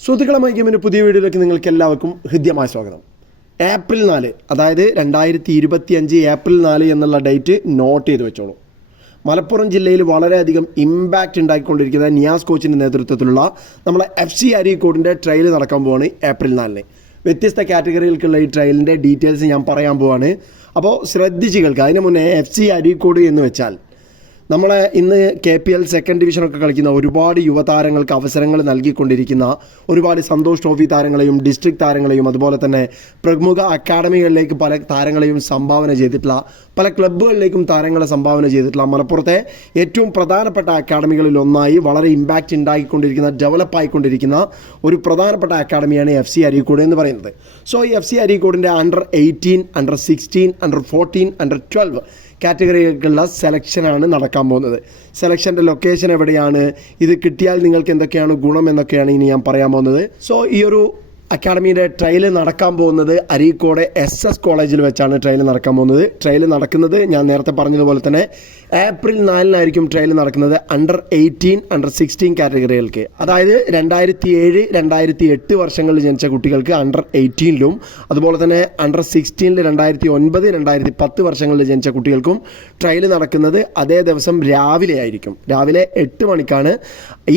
സുഹൃത്തുക്കളെ ഗെയിമിൻ്റെ പുതിയ വീഡിയോയിലേക്ക് നിങ്ങൾക്ക് എല്ലാവർക്കും ഹൃദ്യമായ സ്വാഗതം. ഏപ്രിൽ 4 അതായത് 2025 ഏപ്രിൽ 4 എന്നുള്ള ഡേറ്റ് നോട്ട് ചെയ്ത് വെച്ചോളൂ. മലപ്പുറം ജില്ലയിൽ വളരെയധികം ഇമ്പാക്റ്റ് ഉണ്ടാക്കിക്കൊണ്ടിരിക്കുന്ന നിയാസ് കോച്ചിൻ്റെ നേതൃത്വത്തിലുള്ള നമ്മളെ FC അരീക്കോടിൻ്റെ ട്രയൽ നടക്കാൻ പോവാണ് ഏപ്രിൽ 4. വ്യത്യസ്ത കാറ്റഗറികൾക്കുള്ള ഈ ട്രയലിൻ്റെ ഡീറ്റെയിൽസ് ഞാൻ പറയാൻ പോവാണ്. അപ്പോൾ ശ്രദ്ധിച്ച് കേൾക്കുക. അതിന് മുന്നേ FC അരീക്കോട് എന്ന് വെച്ചാൽ നമ്മളെ ഇന്ന് KPL സെക്കൻഡ് ഡിവിഷനൊക്കെ കളിക്കുന്ന ഒരുപാട് യുവതാരങ്ങൾക്ക് അവസരങ്ങൾ നൽകിക്കൊണ്ടിരിക്കുന്ന ഒരുപാട് സന്തോഷ് ട്രോഫി താരങ്ങളെയും ഡിസ്ട്രിക്ട് താരങ്ങളെയും അതുപോലെ തന്നെ പ്രമുഖ അക്കാഡമികളിലേക്ക് പല താരങ്ങളെയും സംഭാവന ചെയ്തിട്ടുള്ള പല ക്ലബ്ബുകളിലേക്കും താരങ്ങളെ സംഭാവന ചെയ്തിട്ടുള്ള മലപ്പുറത്തെ ഏറ്റവും പ്രധാനപ്പെട്ട അക്കാഡമികളിൽ ഒന്നായി വളരെ ഇമ്പാക്റ്റ് ഉണ്ടാക്കിക്കൊണ്ടിരിക്കുന്ന ഡെവലപ്പ് ആയിക്കൊണ്ടിരിക്കുന്ന ഒരു പ്രധാനപ്പെട്ട അക്കാഡമിയാണ് FC അരീക്കോട് എന്ന് പറയുന്നത്. സോ ഈ FC അരീക്കോടിൻ്റെ അണ്ടർ 18, അണ്ടർ 16, അണ്ടർ 14, അണ്ടർ 12 കാറ്റഗറികൾക്കുള്ള സെലക്ഷനാണ് നടക്കാൻ പോകുന്നത്. സെലക്ഷൻ്റെ ലൊക്കേഷൻ എവിടെയാണ്, ഇത് കിട്ടിയാൽ നിങ്ങൾക്ക് എന്തൊക്കെയാണ് ഗുണം എന്നൊക്കെയാണ് ഇനി ഞാൻ പറയാൻ പോകുന്നത്. സോ ഈ ഒരു അക്കാഡമിയുടെ ട്രയൽ നടക്കാൻ പോകുന്നത് അരീക്കോട് SS കോളേജിൽ വെച്ചാണ് ട്രയൽ നടക്കാൻ പോകുന്നത്. ട്രയൽ നടക്കുന്നത് ഞാൻ നേരത്തെ പറഞ്ഞതുപോലെ തന്നെ ഏപ്രിൽ 4 ട്രയൽ നടക്കുന്നത് അണ്ടർ 18, അണ്ടർ 16 കാറ്റഗറികൾക്ക്. അതായത് 2007, 2008 വർഷങ്ങളിൽ ജനിച്ച കുട്ടികൾക്ക് അണ്ടർ 18ലും അതുപോലെ തന്നെ അണ്ടർ 16 2009, 2010 വർഷങ്ങളിൽ ജനിച്ച കുട്ടികൾക്കും ട്രയൽ നടക്കുന്നത് അതേ ദിവസം രാവിലെ ആയിരിക്കും. രാവിലെ 8 മണിക്കാണ്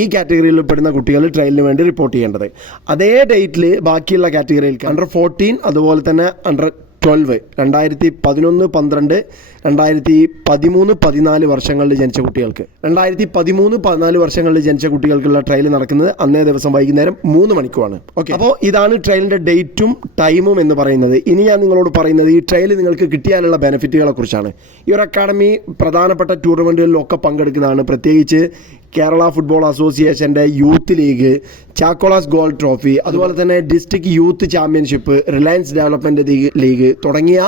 ഈ കാറ്റഗറിയിൽ പെടുന്ന കുട്ടികൾ ട്രയലിന് വേണ്ടി റിപ്പോർട്ട് ചെയ്യേണ്ടത്. അതേ ഡേറ്റിൽ ബാക്കിയുള്ള കാറ്റഗറികൾക്ക് അണ്ടർ 14 അതുപോലെ തന്നെ അണ്ടർ 12 2011, 12, 2013, 14 വർഷങ്ങളിൽ ജനിച്ച കുട്ടികൾക്ക് 2013, 14 വർഷങ്ങളിൽ ജനിച്ച കുട്ടികൾക്കുള്ള ട്രയൽ നടക്കുന്നത് അന്നേ ദിവസം വൈകുന്നേരം 3 മണിക്കുമാണ്. ഓക്കെ, അപ്പോൾ ഇതാണ് ട്രയലിൻ്റെ ഡേറ്റും ടൈമും എന്ന് പറയുന്നത്. ഇനി ഞാൻ നിങ്ങളോട് പറയുന്നത് ഈ ട്രയൽ നിങ്ങൾക്ക് കിട്ടിയാലുള്ള ബെനിഫിറ്റുകളെ കുറിച്ചാണ്. ഈ ഒരു അക്കാഡമി പ്രധാനപ്പെട്ട ടൂർണമെൻറ്റുകളിലൊക്കെ പങ്കെടുക്കുന്നതാണ്. പ്രത്യേകിച്ച് കേരള ഫുട്ബോൾ അസോസിയേഷൻ്റെ youth league, Chackolas gold trophy, അതുപോലെ തന്നെ district youth championship, Reliance development league തുടങ്ങിയ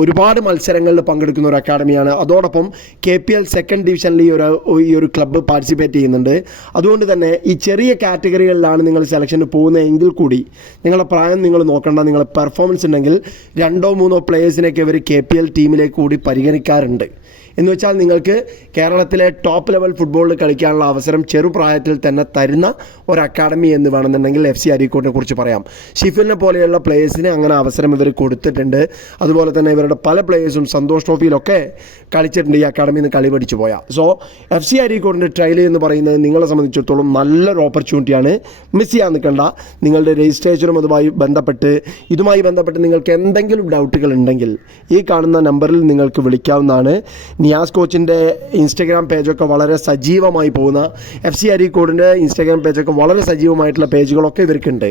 ഒരുപാട് മത്സരങ്ങളിൽ പങ്കെടുക്കുന്ന ഒരു അക്കാഡമിയാണ്. അതോടൊപ്പം KPL സെക്കൻഡ് ഡിവിഷനിൽ ഈ ഒരു ക്ലബ്ബ് പാർട്ടിസിപ്പേറ്റ് ചെയ്യുന്നുണ്ട്. അതുകൊണ്ട് തന്നെ ഈ ചെറിയ കാറ്റഗറികളിലാണ് നിങ്ങൾ സെലക്ഷന് പോകുന്നതെങ്കിൽ കൂടി നിങ്ങളുടെ പ്രായം നിങ്ങൾ നോക്കേണ്ട. നിങ്ങളുടെ പെർഫോമൻസ് ഉണ്ടെങ്കിൽ 2-3 പ്ലേയേഴ്സിനൊക്കെ ഇവർ KPL ടീമിലേക്ക് കൂടി പരിഗണിക്കാറുണ്ട്. എന്ന് വെച്ചാൽ നിങ്ങൾക്ക് കേരളത്തിലെ ടോപ്പ് ലെവൽ ഫുട്ബോളിൽ കളിക്കാനുള്ള അവസരം ചെറുപ്രായത്തിൽ തന്നെ തരുന്ന ഒരു അക്കാഡമി എന്ന് വേണമെന്നുണ്ടെങ്കിൽ FC അരീക്കോടിനെ കുറിച്ച് പറയാം. ഷിഫിലിനെ പോലെയുള്ള പ്ലേയേഴ്സിന് അങ്ങനെ അവസരം ഇവർ കൊടുത്തിട്ടുണ്ട്. അതുപോലെ തന്നെ ഇവരുടെ പല പ്ലേയേഴ്സും സന്തോഷ് ട്രോഫിയിലൊക്കെ കളിച്ചിട്ടുണ്ട് ഈ അക്കാഡമിയിൽ നിന്ന് കളി പഠിച്ചു പോയാൽ. സോ FC അരീക്കോടിൻ്റെ ട്രയൽ എന്ന് പറയുന്നത് നിങ്ങളെ സംബന്ധിച്ചിടത്തോളം നല്ലൊരു ഓപ്പർച്യൂണിറ്റിയാണ്. മിസ് ചെയ്യാൻ നിൽക്കേണ്ട. നിങ്ങളുടെ രജിസ്ട്രേഷനും ഇതുമായി ബന്ധപ്പെട്ട് നിങ്ങൾക്ക് എന്തെങ്കിലും ഡൗട്ടുകൾ ഉണ്ടെങ്കിൽ ഈ കാണുന്ന നമ്പറിൽ നിങ്ങൾക്ക് വിളിക്കാവുന്നതാണ്. നിയാസ് കോച്ചിൻ്റെ ഇൻസ്റ്റഗ്രാം പേജൊക്കെ വളരെ സജീവമായി പോകുന്ന FC അരീക്കോടിൻ്റെ ഇൻസ്റ്റഗ്രാം പേജൊക്കെ വളരെ സജീവമായിട്ടുള്ള പേജുകളൊക്കെ ഇവർക്കുണ്ട്.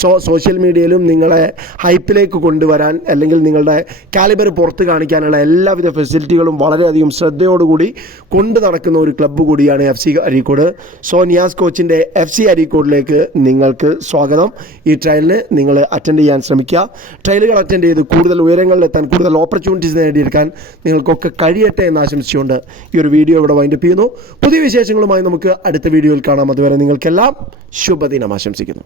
സോ സോഷ്യൽ മീഡിയയിലും നിങ്ങളെ ഹൈപ്പിലേക്ക് കൊണ്ടുവരാൻ അല്ലെങ്കിൽ നിങ്ങളുടെ കാലിബർ പുറത്ത് കാണിക്കാനുള്ള എല്ലാവിധ ഫെസിലിറ്റികളും വളരെയധികം ശ്രദ്ധയോടുകൂടി കൊണ്ടു നടക്കുന്ന ഒരു ക്ലബ്ബ് കൂടിയാണ് FC അരീക്കോട്. സോ നിയാസ് കോച്ചിൻ്റെ FC അരീക്കോടിലേക്ക് നിങ്ങൾക്ക് സ്വാഗതം. ഈ ട്രയലിന് നിങ്ങൾ അറ്റൻഡ് ചെയ്യാൻ ശ്രമിക്കുക. ട്രയലുകൾ അറ്റൻഡ് ചെയ്ത് കൂടുതൽ ഉയരങ്ങളിലെത്താൻ, കൂടുതൽ ഓപ്പർച്യൂണിറ്റീസ് നേടിയെടുക്കാൻ നിങ്ങൾക്കൊക്കെ കഴിയട്ടെ എന്ന് ആശംസിച്ചുകൊണ്ട് ഈ ഒരു വീഡിയോ ഇവിടെ വൈൻഡപ്പ് ചെയ്യുന്നു. പുതിയ വിശേഷങ്ങളുമായി നമുക്ക് അടുത്ത വീഡിയോയിൽ കാണാം. അതുവരെ നിങ്ങൾക്കെല്ലാം ശുഭദിനം ആശംസിക്കുന്നു.